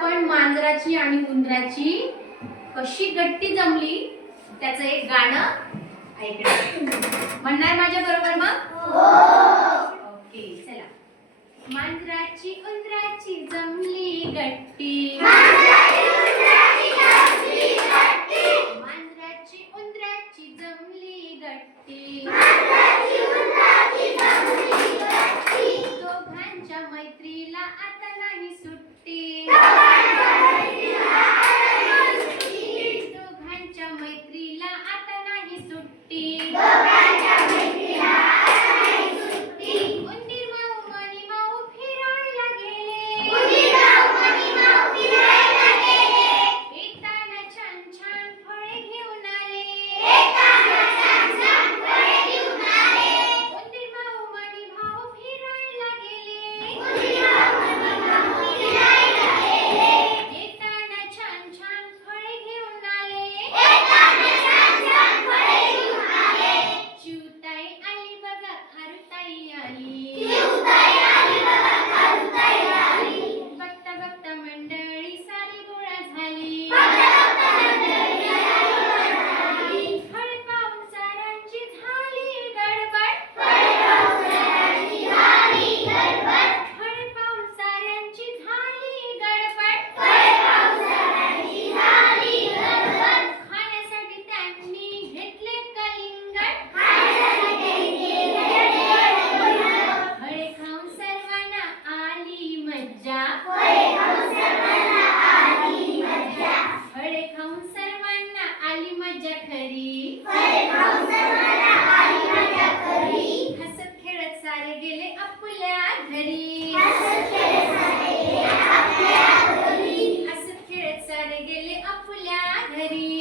पण मांजराची आणि उंदराची कशी गट्टी जमली त्याचं एक गाणं ऐकणार म्हणणार माझ्या बरोबर मग? ओके चला. मांजराची उंदराची जमली गट्टी. मज्जा. फळे खाऊन सर्वांना आली मज्जा खरी. हसत खेळत सारे गेले आपल्या घरी. हसत खेळत सारे गेले आपल्या घरी.